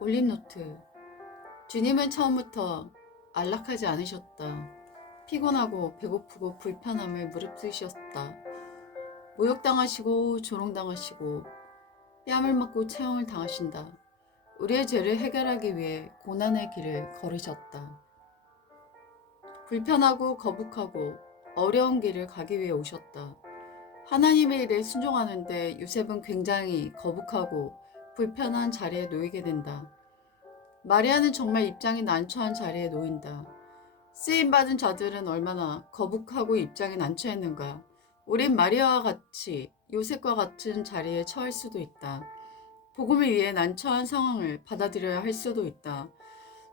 올림노트. 주님은 처음부터 안락하지 않으셨다. 피곤하고 배고프고 불편함을 무릅쓰셨다. 모욕당하시고 조롱당하시고 뺨을 맞고 채용을 당하신다. 우리의 죄를 해결하기 위해 고난의 길을 걸으셨다. 불편하고 거북하고 어려운 길을 가기 위해 오셨다. 하나님의 일에 순종하는데 요셉은 굉장히 거북하고 불편한 자리에 놓이게 된다. 마리아는 정말 입장이 난처한 자리에 놓인다. 쓰임받은 자들은 얼마나 거북하고 입장이 난처했는가. 우린 마리아와 같이 요셉과 같은 자리에 처할 수도 있다. 복음을 위해 난처한 상황을 받아들여야 할 수도 있다.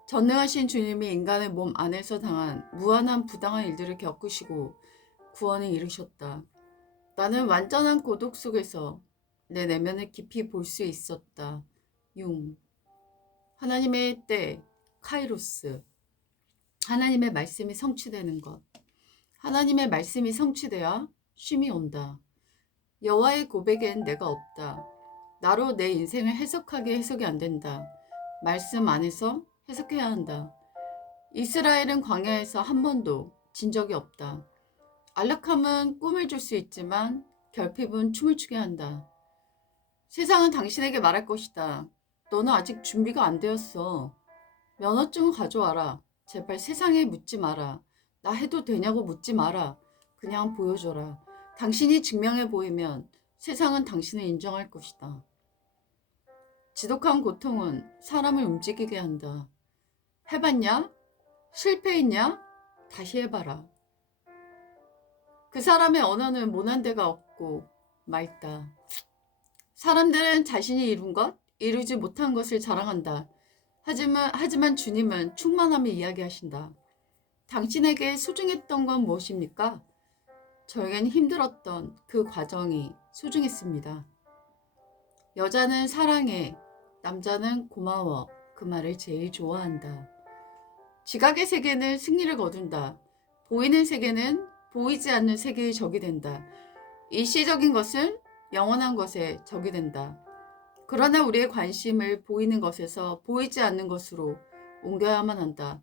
전능하신 주님이 인간의 몸 안에서 당한 무한한 부당한 일들을 겪으시고 구원을 이루셨다. 나는 완전한 고독 속에서 내 내면을 깊이 볼 수 있었다. 융. 하나님의 때, 카이로스. 하나님의 말씀이 성취되는 것. 하나님의 말씀이 성취되어야 쉼이 온다. 여호와의 고백엔 내가 없다. 나로 내 인생을 해석하게 해석이 안 된다. 말씀 안에서 해석해야 한다. 이스라엘은 광야에서 한 번도 진 적이 없다. 안락함은 꿈을 줄 수 있지만 결핍은 춤을 추게 한다. 세상은 당신에게 말할 것이다. 너는 아직 준비가 안 되었어. 면허증 가져와라. 제발 세상에 묻지 마라. 나 해도 되냐고 묻지 마라. 그냥 보여줘라. 당신이 증명해 보이면 세상은 당신을 인정할 것이다. 지독한 고통은 사람을 움직이게 한다. 해봤냐? 실패했냐? 다시 해봐라. 그 사람의 언어는 모난 데가 없고 맑다. 사람들은 자신이 이룬 것, 이루지 못한 것을 자랑한다. 하지만 주님은 충만함을 이야기하신다. 당신에게 소중했던 건 무엇입니까? 저에겐 힘들었던 그 과정이 소중했습니다. 여자는 사랑해, 남자는 고마워. 그 말을 제일 좋아한다. 지각의 세계는 승리를 거둔다. 보이는 세계는 보이지 않는 세계의 적이 된다. 일시적인 것은 영원한 것의 적이 된다. 그러나 우리의 관심을 보이는 것에서 보이지 않는 것으로 옮겨야만 한다.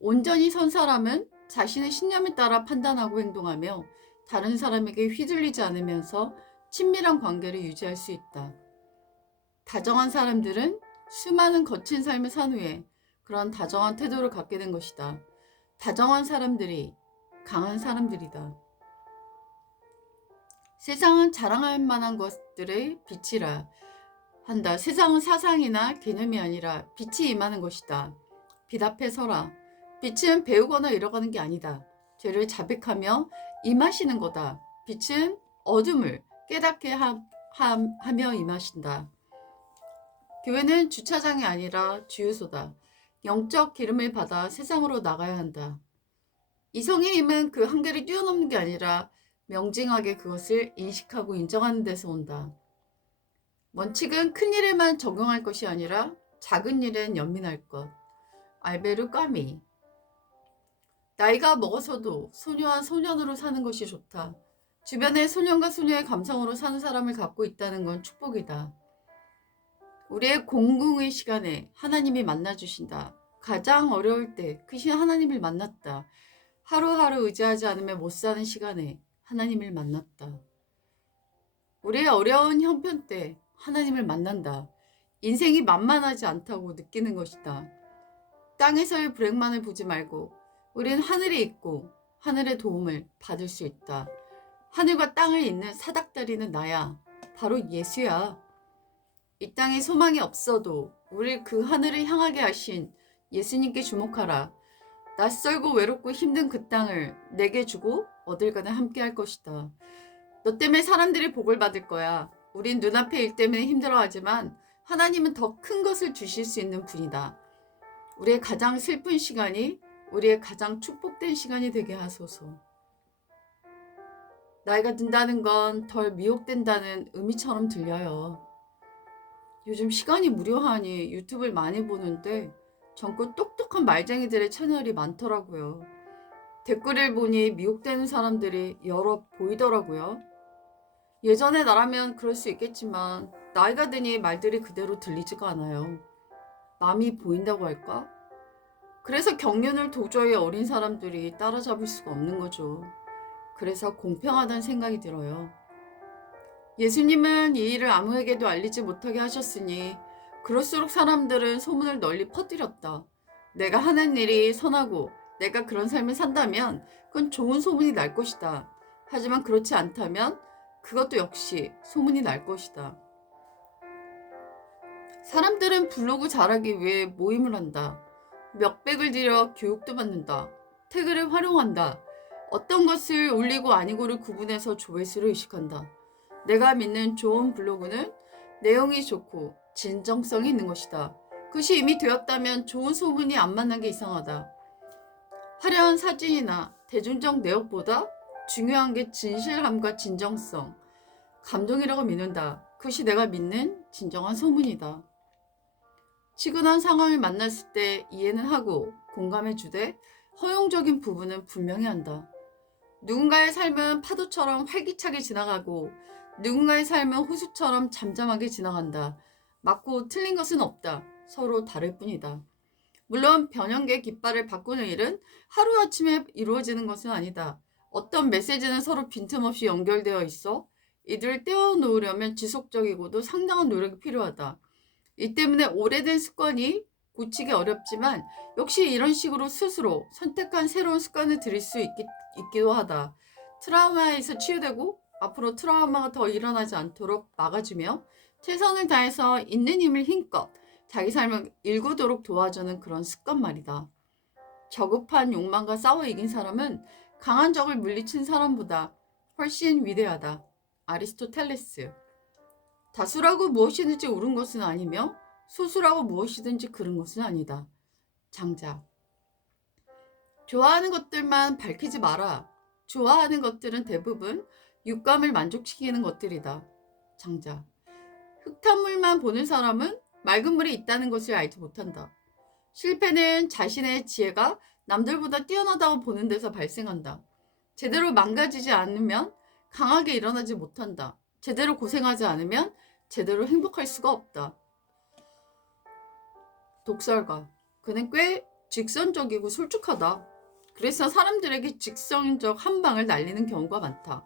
온전히 선 사람은 자신의 신념에 따라 판단하고 행동하며 다른 사람에게 휘둘리지 않으면서 친밀한 관계를 유지할 수 있다. 다정한 사람들은 수많은 거친 삶을 산 후에 그런 다정한 태도를 갖게 된 것이다. 다정한 사람들이 강한 사람들이다. 세상은 자랑할 만한 것들의 빛이라 한다. 세상은 사상이나 개념이 아니라 빛이 임하는 것이다. 빛 앞에 서라. 빛은 배우거나 잃어가는 게 아니다. 죄를 자백하며 임하시는 거다. 빛은 어둠을 깨닫게 하며 임하신다. 교회는 주차장이 아니라 주유소다. 영적 기름을 받아 세상으로 나가야 한다. 이성의 힘은 그 한계를 뛰어넘는 게 아니라 명징하게 그것을 인식하고 인정하는 데서 온다. 원칙은 큰 일에만 적용할 것이 아니라 작은 일엔 연민할 것. 알베르 까미. 나이가 먹어서도 소녀와 소년으로 사는 것이 좋다. 주변에 소년과 소녀의 감성으로 사는 사람을 갖고 있다는 건 축복이다. 우리의 공공의 시간에 하나님이 만나주신다. 가장 어려울 때 그 하나님을 만났다. 하루하루 의지하지 않으면 못 사는 시간에 하나님을 만났다. 우리의 어려운 형편 때 하나님을 만난다. 인생이 만만하지 않다고 느끼는 것이다. 땅에서의 불행만을 보지 말고 우린 하늘에 있고 하늘의 도움을 받을 수 있다. 하늘과 땅을 잇는 사닥다리는 나야. 바로 예수야. 이 땅에 소망이 없어도 우릴 그 하늘을 향하게 하신 예수님께 주목하라. 낯설고 외롭고 힘든 그 땅을 내게 주고 어딜 가나 함께 할 것이다. 너 때문에 사람들이 복을 받을 거야. 우린 눈앞의 일 때문에 힘들어하지만 하나님은 더 큰 것을 주실 수 있는 분이다. 우리의 가장 슬픈 시간이 우리의 가장 축복된 시간이 되게 하소서. 나이가 든다는 건 덜 미혹된다는 의미처럼 들려요. 요즘 시간이 무료하니 유튜브를 많이 보는데 젊고 똑똑한 말쟁이들의 채널이 많더라고요. 댓글을 보니 미혹되는 사람들이 여러 보이더라고요. 예전에 나라면 그럴 수 있겠지만 나이가 드니 말들이 그대로 들리지가 않아요. 마음이 보인다고 할까? 그래서 경륜을 도저히 어린 사람들이 따라잡을 수가 없는 거죠. 그래서 공평하다는 생각이 들어요. 예수님은 이 일을 아무에게도 알리지 못하게 하셨으니 그럴수록 사람들은 소문을 널리 퍼뜨렸다. 내가 하는 일이 선하고 내가 그런 삶을 산다면 그건 좋은 소문이 날 것이다. 하지만 그렇지 않다면 그것도 역시 소문이 날 것이다. 사람들은 블로그 잘하기 위해 모임을 한다. 몇백을 들여 교육도 받는다. 태그를 활용한다. 어떤 것을 올리고 아니고를 구분해서 조회수를 의식한다. 내가 믿는 좋은 블로그는 내용이 좋고 진정성이 있는 것이다. 그것이 이미 되었다면 좋은 소문이 안 만난 게 이상하다. 화려한 사진이나 대중적 내용보다 중요한 게 진실함과 진정성, 감동이라고 믿는다. 그것이 내가 믿는 진정한 소문이다. 치근한 상황을 만났을 때 이해는 하고 공감해 주되 허용적인 부분은 분명히 한다. 누군가의 삶은 파도처럼 활기차게 지나가고 누군가의 삶은 호수처럼 잠잠하게 지나간다. 맞고 틀린 것은 없다. 서로 다를 뿐이다. 물론 변형계 깃발을 바꾸는 일은 하루아침에 이루어지는 것은 아니다. 어떤 메시지는 서로 빈틈없이 연결되어 있어 이들을 떼어놓으려면 지속적이고도 상당한 노력이 필요하다. 이 때문에 오래된 습관이 고치기 어렵지만 역시 이런 식으로 스스로 선택한 새로운 습관을 들일 수 있기도 하다. 트라우마에서 치유되고 앞으로 트라우마가 더 일어나지 않도록 막아주며 최선을 다해서 있는 힘을 힘껏 자기 삶을 일구도록 도와주는 그런 습관 말이다. 저급한 욕망과 싸워 이긴 사람은 강한 적을 물리친 사람보다 훨씬 위대하다. 아리스토텔레스. 다수라고 무엇이든지 옳은 것은 아니며 소수라고 무엇이든지 그른 것은 아니다. 장자. 좋아하는 것들만 밝히지 마라. 좋아하는 것들은 대부분 육감을 만족시키는 것들이다. 장자. 흙탕물만 보는 사람은 맑은 물이 있다는 것을 알지 못한다. 실패는 자신의 지혜가 남들보다 뛰어나다고 보는 데서 발생한다. 제대로 망가지지 않으면 강하게 일어나지 못한다. 제대로 고생하지 않으면 제대로 행복할 수가 없다. 독설가. 그는 꽤 직선적이고 솔직하다. 그래서 사람들에게 직선적 한방을 날리는 경우가 많다.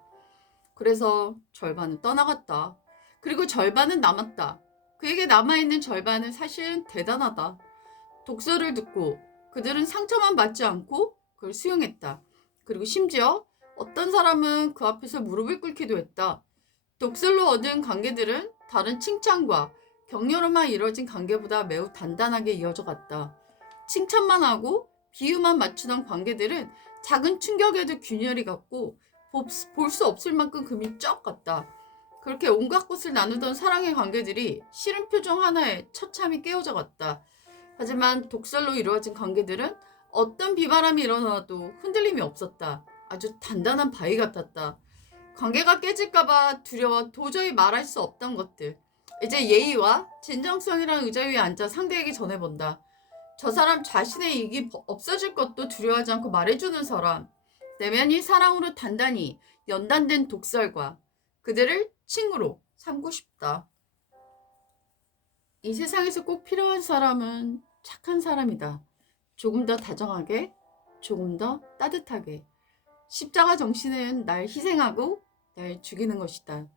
그래서 절반은 떠나갔다. 그리고 절반은 남았다. 그에게 남아있는 절반은 사실은 대단하다. 독설을 듣고 그들은 상처만 받지 않고 그걸 수용했다. 그리고 심지어 어떤 사람은 그 앞에서 무릎을 꿇기도 했다. 독설로 얻은 관계들은 다른 칭찬과 격려로만 이루어진 관계보다 매우 단단하게 이어져 갔다. 칭찬만 하고 비유만 맞추던 관계들은 작은 충격에도 균열이 갔고 볼 수 없을 만큼 금이 쩍 갔다. 그렇게 온갖 것을 나누던 사랑의 관계들이 싫은 표정 하나에 처참히 깨어져 갔다. 하지만 독설로 이루어진 관계들은 어떤 비바람이 일어나도 흔들림이 없었다. 아주 단단한 바위 같았다. 관계가 깨질까봐 두려워 도저히 말할 수 없던 것들. 이제 예의와 진정성이라는 의자 위에 앉아 상대에게 전해본다. 저 사람 자신의 이익이 없어질 것도 두려워하지 않고 말해주는 사람. 내면이 사랑으로 단단히 연단된 독설과 그들을 친구로 삼고 싶다. 이 세상에서 꼭 필요한 사람은 착한 사람이다. 조금 더 다정하게, 조금 더 따뜻하게. 십자가 정신은 날 희생하고 날 죽이는 것이다.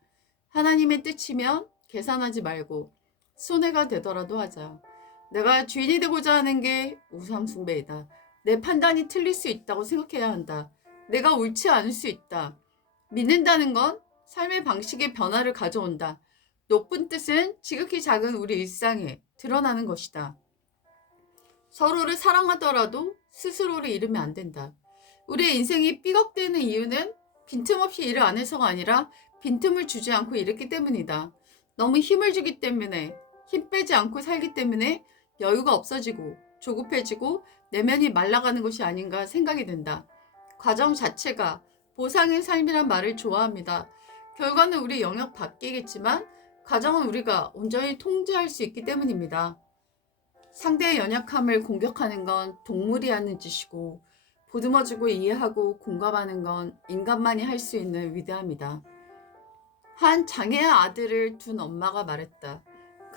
하나님의 뜻이면 계산하지 말고 손해가 되더라도 하자. 내가 주인이 되고자 하는 게 우상숭배이다. 내 판단이 틀릴 수 있다고 생각해야 한다. 내가 옳지 않을 수 있다. 믿는다는 건 삶의 방식의 변화를 가져온다. 높은 뜻은 지극히 작은 우리 일상에 드러나는 것이다. 서로를 사랑하더라도 스스로를 잃으면 안 된다. 우리의 인생이 삐걱대는 이유는 빈틈없이 일을 안 해서가 아니라 빈틈을 주지 않고 일했기 때문이다. 너무 힘을 주기 때문에, 힘 빼지 않고 살기 때문에 여유가 없어지고 조급해지고 내면이 말라가는 것이 아닌가 생각이 든다. 과정 자체가 보상의 삶이란 말을 좋아합니다. 결과는 우리 영역 밖이겠지만 과정은 우리가 온전히 통제할 수 있기 때문입니다. 상대의 연약함을 공격하는 건 동물이 하는 짓이고 보듬어주고 이해하고 공감하는 건 인간만이 할 수 있는 위대함이다. 한 장애의 아들을 둔 엄마가 말했다.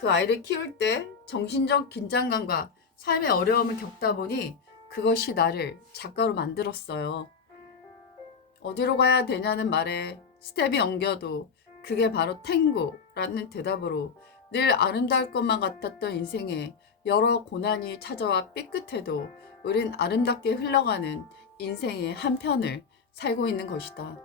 그 아이를 키울 때 정신적 긴장감과 삶의 어려움을 겪다 보니 그것이 나를 작가로 만들었어요. 어디로 가야 되냐는 말에 스텝이 엉겨도 그게 바로 탱고라는 대답으로 늘 아름다울 것만 같았던 인생에 여러 고난이 찾아와 삐끗해도 우린 아름답게 흘러가는 인생의 한 편을 살고 있는 것이다.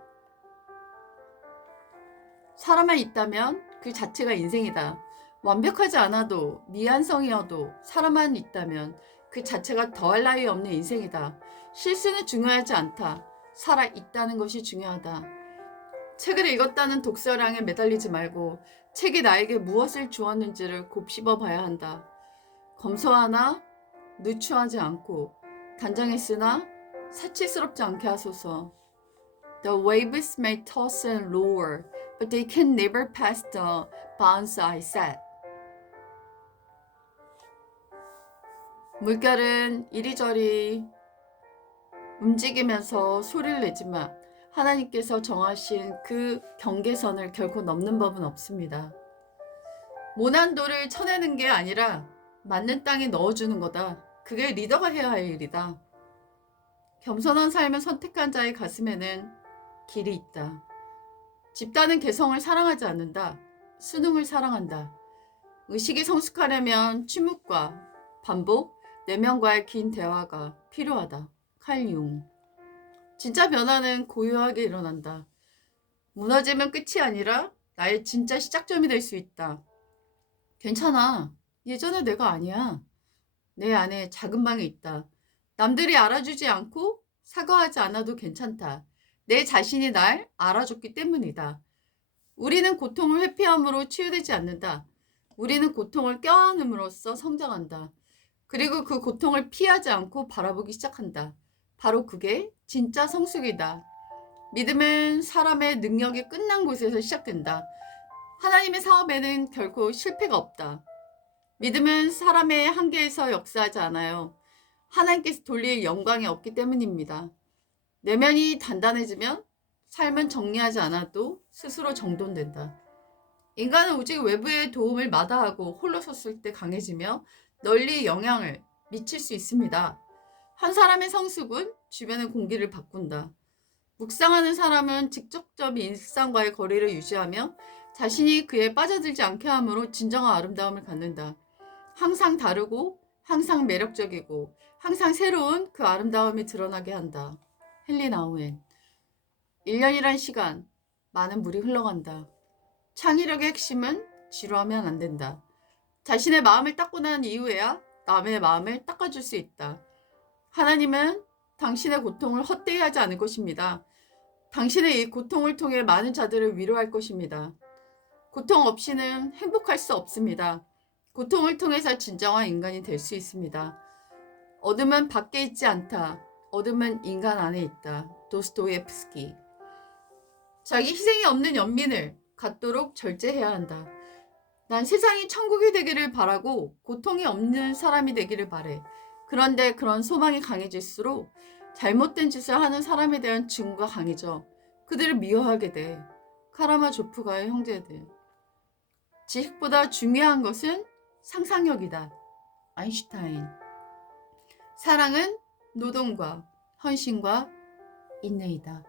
사람만 있다면 그 자체가 인생이다. 완벽하지 않아도 미완성이어도 사람만 있다면 그 자체가 더할 나위 없는 인생이다. 실수는 중요하지 않다. 살아 있다는 것이 중요하다. 책을 읽었다는 독서량에 매달리지 말고 책이 나에게 무엇을 주었는지를 곱씹어 봐야 한다. 검소하나 누추하지 않고 단정했으나 사치스럽지 않게 하소서. The waves may toss and roar, but they can never pass the bounds I set. 물결은 이리저리 움직이면서 소리를 내지만 하나님께서 정하신 그 경계선을 결코 넘는 법은 없습니다. 모난 돌을 쳐내는 게 아니라 맞는 땅에 넣어주는 거다. 그게 리더가 해야 할 일이다. 겸손한 삶을 선택한 자의 가슴에는 길이 있다. 집단은 개성을 사랑하지 않는다. 수능을 사랑한다. 의식이 성숙하려면 침묵과 반복, 내면과의 긴 대화가 필요하다. 칼 융. 진짜 변화는 고요하게 일어난다. 무너지면 끝이 아니라 나의 진짜 시작점이 될 수 있다. 괜찮아. 예전의 내가 아니야. 내 안에 작은 방이 있다. 남들이 알아주지 않고 사과하지 않아도 괜찮다. 내 자신이 날 알아줬기 때문이다. 우리는 고통을 회피함으로 치유되지 않는다. 우리는 고통을 껴안음으로써 성장한다. 그리고 그 고통을 피하지 않고 바라보기 시작한다. 바로 그게 진짜 성숙이다. 믿음은 사람의 능력이 끝난 곳에서 시작된다. 하나님의 사업에는 결코 실패가 없다. 믿음은 사람의 한계에서 역사하지 않아요. 하나님께서 돌릴 영광이 없기 때문입니다. 내면이 단단해지면 삶은 정리하지 않아도 스스로 정돈된다. 인간은 오직 외부의 도움을 마다하고 홀로 섰을 때 강해지며 널리 영향을 미칠 수 있습니다. 한 사람의 성숙은 주변의 공기를 바꾼다. 묵상하는 사람은 직접적인 일상과의 거리를 유지하며 자신이 그에 빠져들지 않게 함으로 진정한 아름다움을 갖는다. 항상 다르고 항상 매력적이고 항상 새로운 그 아름다움이 드러나게 한다. 헨리 나우엔. 1년이란 시간, 많은 물이 흘러간다. 창의력의 핵심은 지루하면 안 된다. 자신의 마음을 닦고 난 이후에야 남의 마음을 닦아줄 수 있다. 하나님은 당신의 고통을 헛되이 하지 않을 것입니다. 당신의 이 고통을 통해 많은 자들을 위로할 것입니다. 고통 없이는 행복할 수 없습니다. 고통을 통해서 진정한 인간이 될 수 있습니다. 어둠은 밖에 있지 않다. 어둠은 인간 안에 있다. 도스토옙스키. 자기 희생이 없는 연민을 갖도록 절제해야 한다. 난 세상이 천국이 되기를 바라고 고통이 없는 사람이 되기를 바래. 그런데 그런 소망이 강해질수록 잘못된 짓을 하는 사람에 대한 증오가 강해져 그들을 미워하게 돼. 카라마조프가의 형제들. 지식보다 중요한 것은 상상력이다. 아인슈타인. 사랑은 노동과 헌신과 인내이다.